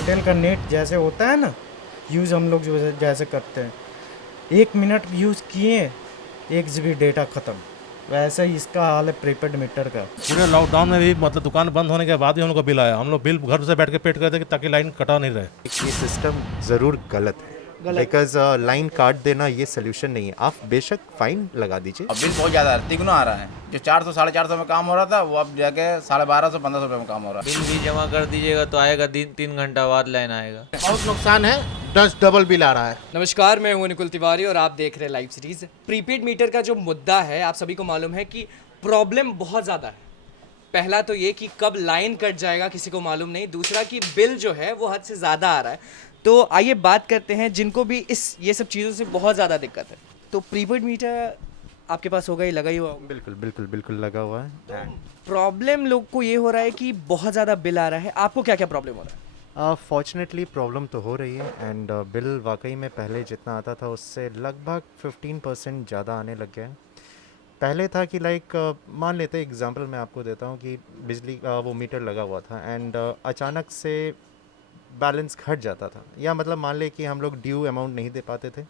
Airtel का net जैसे होता है ना यूज़ हम लोग जो जैसे करते हैं, 1 मिनट यूज़ किए 1 GB डेटा ख़त्म, वैसे ही इसका हाल है प्रीपेड मीटर का। पूरे लॉकडाउन में भी मतलब दुकान बंद होने के बाद भी हम लोग को बिल आया। हम लोग बिल घर से बैठ के पेड करते ताकि लाइन कटा नहीं रहे। ये सिस्टम ज़रूर गलत है, बिकॉज लाइन काट देना ये सोल्यूशन नहीं है। आप बेशक फाइन लगा दीजिए। अब बिल बहुत ज़्यादा तिगुना आ रहा है। जो 400 450 में काम हो रहा था वो अब जाके 1250 1500 रुपये में काम हो रहा है। बिल भी जमा कर दीजिएगा तो आएगा 3 घंटा बाद लाइन आएगा। बहुत नुकसान है, 10 डबल बिल आ रहा है। नमस्कार, मैं हूं निकुल तिवारी और आप देख रहे हैं लाइव सीरीज। प्रीपेड मीटर का जो मुद्दा है आप सभी को मालूम है कि प्रॉब्लम बहुत ज़्यादा है। पहला तो ये कि कब लाइन कट जाएगा किसी को मालूम नहीं, दूसरा कि बिल जो है वो हद से ज़्यादा आ रहा है। तो आइए बात करते हैं जिनको भी ये सब चीज़ों से बहुत ज़्यादा दिक्कत है। तो प्रीपेड मीटर आपके पास होगा ही, लगा ही हुआ। बिल्कुल बिल्कुल बिल्कुल लगा हुआ है। प्रॉब्लम लोग को ये हो रहा है कि बहुत ज़्यादा बिल आ रहा है। आपको क्या क्या प्रॉब्लम हो रहा है? फॉर्चुनेटली प्रॉब्लम तो हो रही है एंड बिल वाकई में पहले जितना आता था उससे लगभग 15% ज़्यादा आने लग गया है। पहले था कि लाइक मान लेते एग्जांपल मैं आपको देता हूँ कि बिजली का वो मीटर लगा हुआ था एंड अचानक से बैलेंस घट जाता था, या मतलब मान ले कि हम लोग ड्यू अमाउंट नहीं दे पाते थे,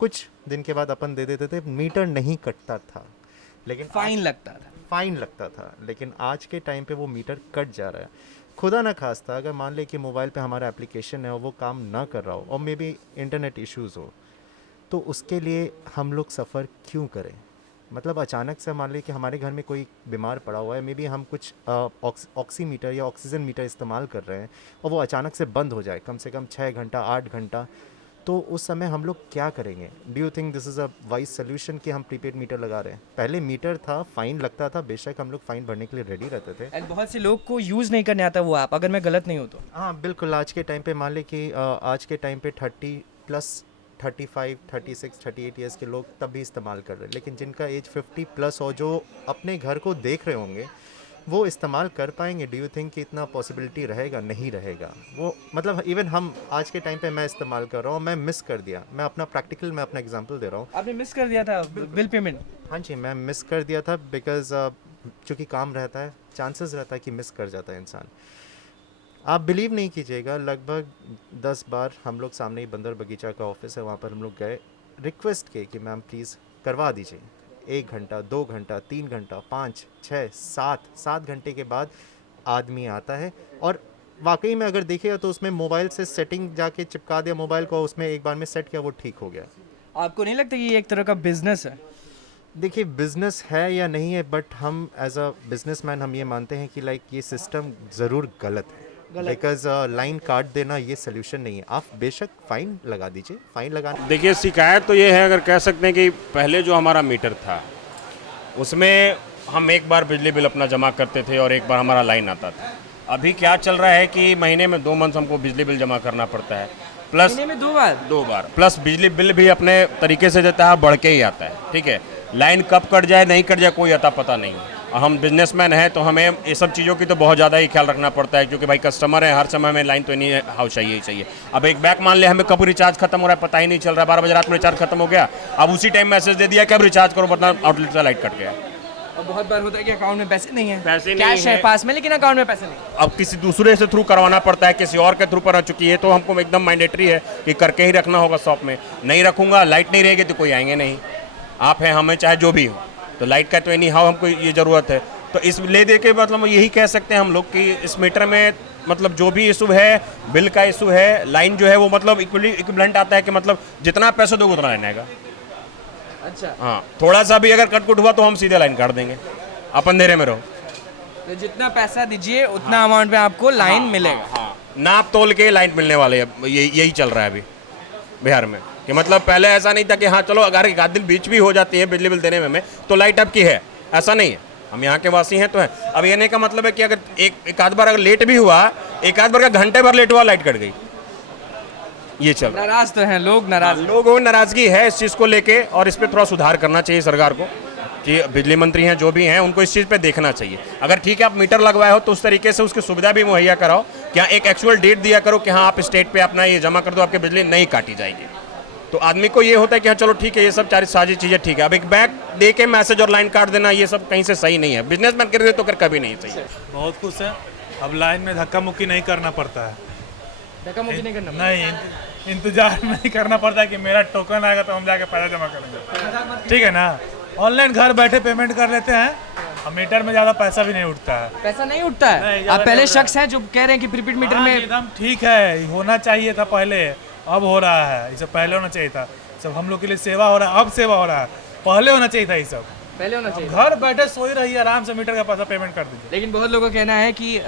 कुछ दिन के बाद अपन दे देते थे, मीटर नहीं कटता था लेकिन फाइन लगता था। लेकिन आज के टाइम पे वो मीटर कट जा रहा है। खुदा ना खास्ता अगर मान ले कि मोबाइल पे हमारा एप्लीकेशन है और वो काम ना कर रहा हो और मे बी इंटरनेट इश्यूज़ हो, तो उसके लिए हम लोग सफ़र क्यों करें? मतलब अचानक से मान ले कि हमारे घर में कोई बीमार पड़ा हुआ है, मे बी हम कुछ ऑक्सीमीटर या ऑक्सीजन मीटर इस्तेमाल कर रहे हैं और वो अचानक से बंद हो जाए कम से कम 6 घंटा 8 घंटा, तो उस समय हम लोग क्या करेंगे? Do you think this is a wise solution कि हम प्रीपेड मीटर लगा रहे हैं? पहले मीटर था, फ़ाइन लगता था, बेशक हम लोग फ़ाइन भरने के लिए रेडी रहते थे। एंड बहुत से लोग को यूज़ नहीं करने आता वो ऐप, अगर मैं गलत नहीं हूँ तो। हाँ बिल्कुल, आज के टाइम पे मान ले कि आज के टाइम पे 30+, 35, 36, 38 ईयर्स के लोग तब भी इस्तेमाल कर रहे हैं, लेकिन जिनका एज 50+ और जो अपने घर को देख रहे होंगे वो इस्तेमाल कर पाएंगे? डू यू थिंक कि इतना पॉसिबिलिटी रहेगा? नहीं रहेगा। वो मतलब इवन हम आज के टाइम पे मैं इस्तेमाल कर रहा हूँ, मैं मिस कर दिया, मैं अपना प्रैक्टिकल मैं अपना एग्जांपल दे रहा हूँ। आपने मिस कर दिया था बिल पेमेंट? हाँ जी, मैं मिस कर दिया था बिकॉज चूँकि काम रहता है, चांसेस रहता है कि मिस कर जाता है इंसान। आप बिलीव नहीं कीजिएगा, लगभग 10 बार हम लोग सामने ही बंदर बगीचा का ऑफिस है, वहाँ पर हम लोग गए, रिक्वेस्ट किए कि मैम प्लीज़ करवा दीजिए। 1 घंटा 2 घंटा 3 घंटा 5 6 7 घंटे के बाद आदमी आता है और वाकई में अगर देखिएगा तो उसमें मोबाइल से सेटिंग जाके चिपका दिया मोबाइल को, उसमें एक बार में सेट किया, वो ठीक हो गया। आपको नहीं लगता कि ये एक तरह का बिजनेस है? देखिए बिज़नेस है या नहीं है, बट हम एज अ बिजनेसमैन हम ये मानते हैं कि लाइक ये सिस्टम ज़रूर गलत है, बिकॉज लाइन काट देना ये सोल्यूशन नहीं है। आप बेशक फ़ाइन लगा दीजिए, फ़ाइन लगा। देखिए शिकायत तो ये है, अगर कह सकते हैं कि पहले जो हमारा मीटर था उसमें हम एक बार बिजली बिल अपना जमा करते थे और एक बार हमारा लाइन आता था। अभी क्या चल रहा है कि महीने में 2 मंथ हमको बिजली बिल जमा करना पड़ता है, प्लस महीने में 2 बार प्लस बिजली बिल भी अपने तरीके से देता है, बढ़ के ही आता है। ठीक है, लाइन कब कट जाए नहीं कट जाए कोई अता पता नहीं है। हम बिजनेसमैन हैं तो हमें ये सब चीज़ों की तो बहुत ज़्यादा ही ख्याल रखना पड़ता है, क्योंकि भाई कस्टमर है, हर समय हमें लाइन तो नहीं हाउ चाहिए ही चाहिए। अब एक बैक मान ले हमें कब रिचार्ज खत्म हो रहा है पता ही नहीं चल रहा है, 12 बजे रात में रिचार्ज खत्म हो गया, अब उसी टाइम मैसेज दे दिया कि अब रिचार्ज करो वरना आउटलेट से लाइट कट गया। और बहुत बार होता है कि अकाउंट में पैसे नहीं है, पैसे नहीं कैश है पास में लेकिन अकाउंट में पैसे नहीं। अब किसी दूसरे से थ्रू करवाना पड़ता है, किसी और के थ्रू पर आ चुकी है, तो हमको एकदम मैंडेटरी है कि करके ही रखना होगा शॉप में। नहीं रखूँगा, लाइट नहीं रहेगी तो कोई आएंगे नहीं। आप हैं, हमें चाहे जो भी हो, तो लाइट का तो एनी हाउ हमको ये ज़रूरत है। तो इस ले दे के मतलब यही कह सकते हैं हम लोग कि इस मीटर में मतलब जो भी इशू है, बिल का इशू है, लाइन जो है वो मतलब इक्विवेलेंट आता है कि मतलब जितना पैसा दोगे उतना लाइन आएगा। अच्छा, हाँ, थोड़ा सा भी अगर कट कुट हुआ तो हम सीधे लाइन काट देंगे, अपन अंधेरे में रहो। तो जितना पैसा दीजिए उतना अमाउंट में आपको लाइन मिलेगा। हाँ, नाप तोल के लाइन मिलने वाले हैं, यही चल रहा है अभी बिहार में। कि मतलब पहले ऐसा नहीं था कि हाँ चलो अगर एक आध दिन बीच भी हो जाती है बिजली बिल देने में तो लाइट अब की है, ऐसा नहीं है। हम यहाँ के वासी हैं तो है। अब ये नहीं का मतलब है कि अगर एक आध बार अगर लेट भी हुआ, एक आध बार का घंटे भर लेट हुआ, लाइट कट गई, ये चल रहा है। नाराज तो हैं लोग, नाराज लोगों में नाराजगी है इस चीज़ को लेके, और इस पर थोड़ा सुधार करना चाहिए सरकार को, कि बिजली मंत्री हैं जो भी हैं उनको इस चीज़ पे देखना चाहिए। अगर ठीक है आप मीटर लगवाए हो तो उस तरीके से उसकी सुविधा भी मुहैया कराओ, क्या एक एक्चुअल डेट दिया करो कि हाँ आप स्टेट पे अपना ये जमा कर दो, आपकी बिजली नहीं काटी जाएगी। तो आदमी को ये होता है कि हाँ चलो ठीक है, ये सब सारी चीज़ें ठीक है। अब एक बैग दे के मैसेज और लाइन काट देना ये सब कहीं से सही नहीं है। बिजनेसमैन कर दे तो कर कभी नहीं सही है। बहुत खुश है, अब लाइन में धक्का मुक्की नहीं करना पड़ता है। धक्का मुक्की नहीं करना पड़ता। नहीं, इंतजार नहीं करना पड़ता कि मेरा टोकन आएगा तो हम जाके पैसा जमा करेंगे, ठीक है ना। ऑनलाइन घर बैठे पेमेंट कर लेते हैं और मीटर में ज़्यादा पैसा भी नहीं उठता है। पैसा नहीं उठता है। नहीं, आप ज़्यादा पहले नहीं शख्स हैं जो कह रहे हैं कि प्रीपेड मीटर हाँ, में एकदम ठीक है, होना चाहिए था पहले, अब हो रहा है। ये सब पहले होना चाहिए था, सब हम लोग के लिए सेवा हो रहा है, अब सेवा हो रहा है, पहले होना चाहिए था ये सब। पहले होना चाहिए। घर बैठे सोई रहिए आराम से, मीटर का पैसा पेमेंट कर दीजिए। लेकिन बहुत लोगों का कहना है कि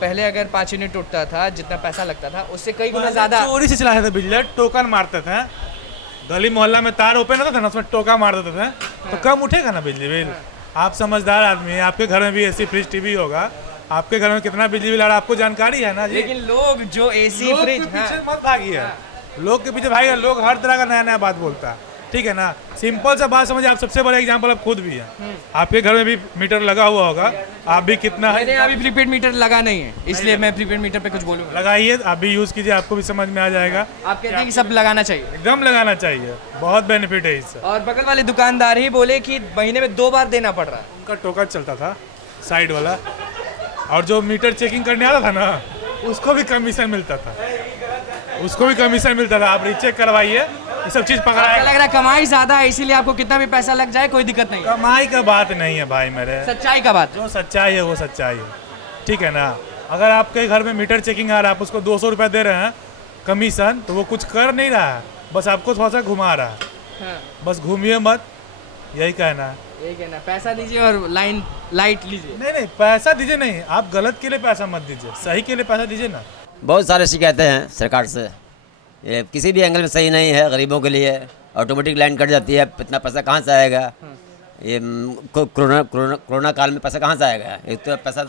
पहले अगर 5 यूनिट उठता था, जितना पैसा लगता था उससे कई गुना ज़्यादा। चोरी से चलाते थे बिजली, टोकन मारते थे, गली मोहल्ला में तार ओपन होता था ना, उसमें टोका मार देते थे, तो कम उठेगा ना बिजली बिल। आप समझदार आदमी हैं, आपके घर में भी एसी फ्रिज टीवी होगा, आपके घर में कितना बिजली बिल आ रहा है आपको जानकारी है ना जी। लेकिन लोग जो एसी लोग फ्रिज के पीछे मत भागिए, लोग के पीछे भागिए, लोग हर तरह का नया नया बात बोलता है, ठीक है ना। सिंपल सा बात समझिए, आप सबसे बड़ा एग्जांपल आप खुद भी हैं, आपके घर में भी मीटर लगा हुआ होगा, आप भी कितना मैंने अभी प्रीपेड मीटर लगा नहीं है, इसलिए मैं प्रीपेड मीटर पे कुछ बोलूँगा। लगाइए, आप भी यूज़ कीजिए, आपको भी समझ में आ जाएगा। आप कहते हैं कि सब लगाना चाहिए, एकदम लगाना चाहिए, बहुत बेनिफिट है इससे। और बगल वाले दुकानदार ही बोले कि महीने में 2 बार देना पड़ रहा है। उनका टोकन चलता था साइड वाला, और जो मीटर चेकिंग करने आता था ना, उसको भी कमीशन मिलता था, उसको भी कमीशन मिलता था। आप रीचेक करवाइए, ये सब चीज़ आपको पकड़ा। लग रहा है कमाई ज़्यादा है, इसीलिए आपको कितना भी पैसा लग जाए कोई दिक्कत नहीं है। कमाई का बात नहीं है भाई मेरे, सच्चाई का बात। जो सच्चाई है वो सच्चाई है, ठीक है ना। अगर आपके घर में मीटर चेकिंग आ रहा है, आप उसको 200 रुपये दे रहे हैं कमीशन, तो वो कुछ कर नहीं रहा है, बस आपको थोड़ा सा घुमा रहा है। हाँ, बस घूमिए मत, यही कहना है। ये कहना, पैसा दीजिए और लाइट लीजिए। नहीं नहीं, पैसा दीजिए नहीं, आप गलत के लिए पैसा मत दीजिए, सही के लिए पैसा दीजिए ना। बहुत सारे शिकायतें हैं सरकार से, ये किसी भी एंगल में सही नहीं है। गरीबों के लिए ऑटोमेटिक लाइन कट जाती है, इतना पैसा कहाँ से आएगा। ये कोरोना काल में पैसा कहाँ से आएगा, एक तो पैसा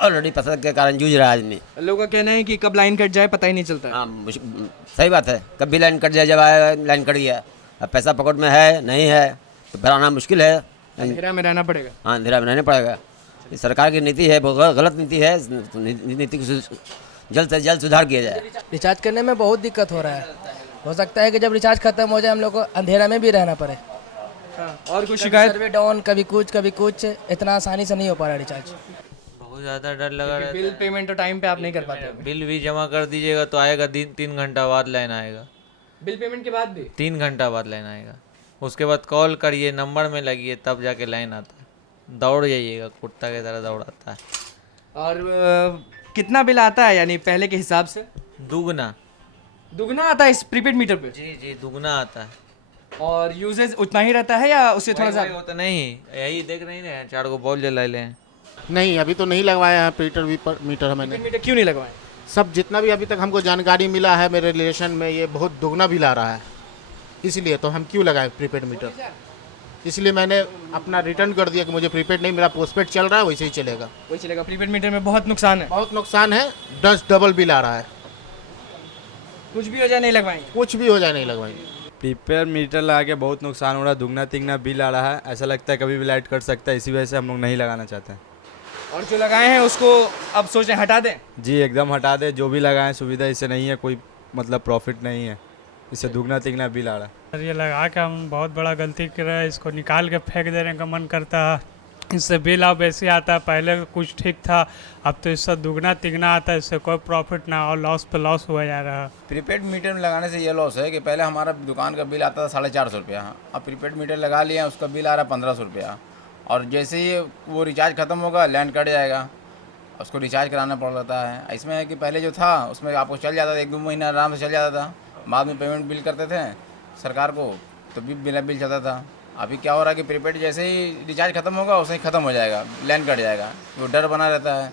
ऑलरेडी पैसा के कारण जूझ रहा है आदमी। लोगों का कहना है कि कब लाइन कट जाए पता ही नहीं चलता है। हाँ, सही बात है, कब भी लाइन कट जाए, जब आएगा लाइन कट गया, अब पैसा पॉकेट में है नहीं है तो भराना मुश्किल है, अंधेरा में रहना पड़ेगा। हाँ अंधेरा में रहना पड़ेगा। ये सरकार की नीति है, बहुत गलत नीति है, नीति को जल्द से जल्द सुधार किया जाए। रिचार्ज करने में बहुत दिक्कत हो रहा है, हो सकता है कि जब रिचार्ज खत्म हो जाए हम लोग को अंधेरा में भी रहना पड़े। और कुछ शिकायत? सर्वे डाउन, कभी कुछ, इतना आसानी से नहीं हो पा रहा रिचार्ज। बहुत ज़्यादा डर लगा रहता बिल पेमेंट तो टाइम पे आप नहीं कर पाते। है। बिल भी जमा कर दीजिएगा तो आएगा 3 घंटा बाद लाइन आएगा, बिल पेमेंट के बाद भी 3 घंटा बाद लाइन आएगा। उसके बाद कॉल करिए, नंबर में लगिए, तब जाके लाइन आता है। दौड़ जाइएगा, कुत्ता की तरह दौड़ आता है। और कितना बिल आता है, यानी पहले के हिसाब से? दुगना आता है इस प्रीपेड मीटर पे? जी दुगना आता है। और यूजेज उतना ही रहता है या उससे थोड़ा सा? होता नहीं, यही देख नहीं रहे 4 को बॉल जला ले। नहीं, अभी तो नहीं लगवाया है प्रीपेड मीटर मैंने। मीटर क्यों नहीं लगवाए? सब जितना भी अभी तक हमको जानकारी मिला है मेरे रिलेशन में, ये बहुत दुगना बिल आ रहा है, इसलिए तो हम क्यों लगाए प्रीपेड मीटर। इसलिए मैंने अपना रिटर्न कर दिया कि मुझे प्रीपेड नहीं, मेरा पोस्टपेड चल रहा है, वैसे ही चलेगा। वही चलेगा। प्रीपेड मीटर में बहुत नुकसान है। बहुत नुकसान है, 10 डबल बिल आ रहा है। कुछ भी हो जाए नहीं लगवाएंगे? कुछ भी हो जाए नहीं लगवाएंगे। प्रीपेड मीटर लगा के बहुत नुकसान हो रहा है, दुगना तिगना बिल आ रहा है, ऐसा लगता है कभी भी लाइट कट सकता है, इसी वजह से हम लोग नहीं लगाना चाहते हैं। और जो लगाए हैं उसको अब सोच रहे हटा दें? जी एकदम हटा दे, जो भी लगाएं सुविधा इससे नहीं है, कोई मतलब प्रॉफिट नहीं है, इससे दुगना तिगना बिल आ रहा है। ये लगा के हम बहुत बड़ा गलती कर रहे हैं, इसको निकाल के फेंक देने का मन करता है, इससे बिल अब ऐसे आता है। पहले कुछ ठीक था, अब तो इससे दुगना तिगना आता है, इससे कोई प्रॉफिट ना और लॉस पे लॉस हुआ जा रहा है। प्रीपेड मीटर में लगाने से ये लॉस है कि पहले हमारा दुकान का बिल आता था 450 रुपया, अब प्रीपेड मीटर लगा लिया, उसका बिल आ रहा है 1500 रुपया, और जैसे ही वो रिचार्ज ख़त्म होगा लाइन कट जाएगा, उसको रिचार्ज कराना पड़ जाता है। इसमें है कि पहले जो था उसमें आपको चल जाता था, 1-2 महीना आराम से चल जाता था, बाद में पेमेंट बिल करते थे सरकार को तो भी बिल चलता था। अभी क्या हो रहा है कि प्रीपेड जैसे ही रिचार्ज खत्म होगा वैसे ही ख़त्म हो जाएगा, लाइन कट जाएगा, वो डर बना रहता है।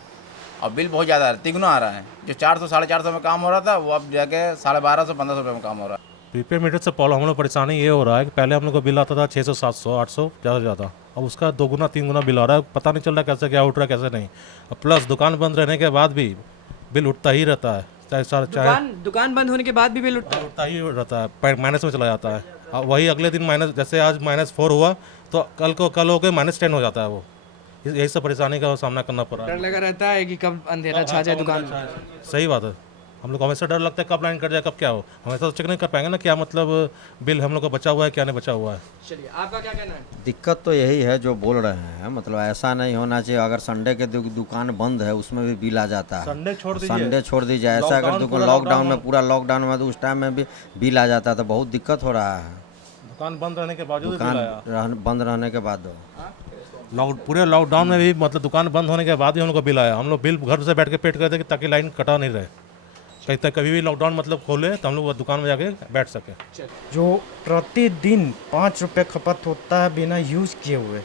और बिल बहुत ज़्यादा तिगुना आ रहा है, जो 400-450 में काम हो रहा था वो अब जाके 1250-1500 रुपये में काम हो रहा है। प्रीपेड मीटर से हम लोग परेशानी ये हो रहा है कि पहले हम लोग को बिल आता था 600, 700, 800 ज़्यादा से ज़्यादा, अब उसका 2 गुना 3 गुना बिल आ रहा है, पता नहीं चल रहा कैसे क्या उठ रहा है कैसे नहीं। अब प्लस दुकान बंद रहने के बाद भी बिल उठता ही रहता है, चाहे दुकान बंद होने के बाद भी बिल उठता ही रहता है, माइनस में चला जाता है। वही अगले दिन माइनस, जैसे आज -4 हुआ तो कल हो के -10 हो जाता है। वो यही सब परेशानी का सामना करना पड़ रहा है। डर लगा रहता है कि कब अंधेरा छा जाए दुकान में। सही बात है, हम लोग को हमेशा डर लगता है कब लाइन कट जाए, कब क्या हो। हम ऐसा तो चेक नहीं कर पाएंगे ना क्या मतलब बिल हम लोग का बचा हुआ है क्या नहीं बचा हुआ है। चलिए आपका क्या कहना है? दिक्कत तो यही है जो बोल रहे हैं, मतलब ऐसा नहीं होना चाहिए। अगर संडे के दुकान बंद है उसमें भी बिल आ जाता है। संडे छोड़ दीजिए ऐसा अगर दुकान लॉकडाउन में पूरा लॉकडाउन में तो उस टाइम में भी बिल आ जाता है, तो बहुत दिक्कत हो रहा है। दुकान बंद रहने के बावजूद बंद रहने के बाद पूरे लॉकडाउन में भी मतलब दुकान बंद होने के बाद ही हम लोग को बिल आया। हम लोग बिल घर से बैठ के पेड करते ताकि लाइन कटा नहीं रहे, कहीं तक कभी भी लॉकडाउन मतलब खोले तो हम लोग दुकान में जाके बैठ सके। जो प्रतिदिन 5 रुपये खपत होता है बिना यूज़ किए हुए,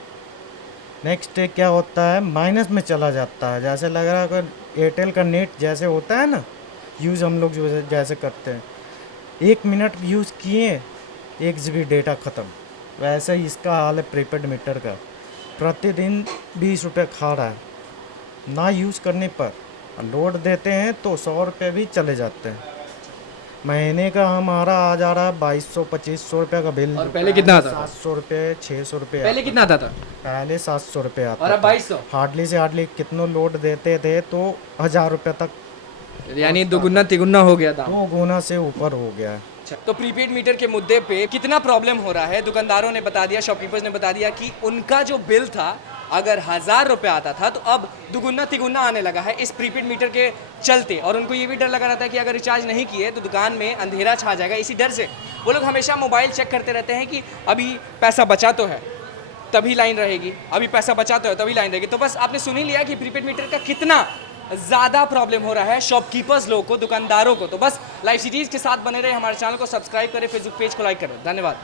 नेक्स्ट डे क्या होता है माइनस में चला जाता है। जैसे लग रहा है कि एयरटेल का नेट जैसे होता है ना, यूज़ हम लोग जो जैसे करते हैं, 1 मिनट यूज़ किए 1 GB डेटा ख़त्म, वैसे ही इसका हाल है प्रीपेड मीटर का। प्रतिदिन 20 रुपये खा रहा है, ना यूज़ करने पर लोड देते हैं तो 100 रुपये भी चले जाते हैं। महीने का हमारा आ जा रहा है 2200-2500 रुपये का बिल। और पहले कितना आता था? 700 रुपये 600 रुपये। पहले कितना आता था? पहले 700 रुपये आता और अब 2200? हार्डली से हार्डली कितनों लोड देते थे तो 1000 रुपये तक, यानी दुगुना तिगुना हो गया था। 2 गुना से ऊपर हो गया है। तो प्रीपेड मीटर के मुद्दे पे कितना प्रॉब्लम हो रहा है, दुकानदारों ने बता दिया, शॉपकीपर्स ने बता दिया कि उनका जो बिल था अगर 1000 रुपये आता था तो अब दुगुना तिगुना आने लगा है इस प्रीपेड मीटर के चलते। और उनको ये भी डर लगा रहता है कि अगर रिचार्ज नहीं किए तो दुकान में अंधेरा छा जाएगा। इसी डर से वो लोग हमेशा मोबाइल चेक करते रहते हैं कि अभी पैसा बचा तो है तभी लाइन रहेगी, अभी पैसा बचा तो है तभी लाइन रहेगी। तो बस आपने सुन ही लिया कि प्रीपेड मीटर का कितना ज़्यादा प्रॉब्लम हो रहा है शॉपकीपर्स लोगों को, दुकानदारों को। तो बस लाइव सीरीज़ के साथ बने रहे, हमारे चैनल को सब्सक्राइब करें, फेसबुक पेज को लाइक करें। धन्यवाद।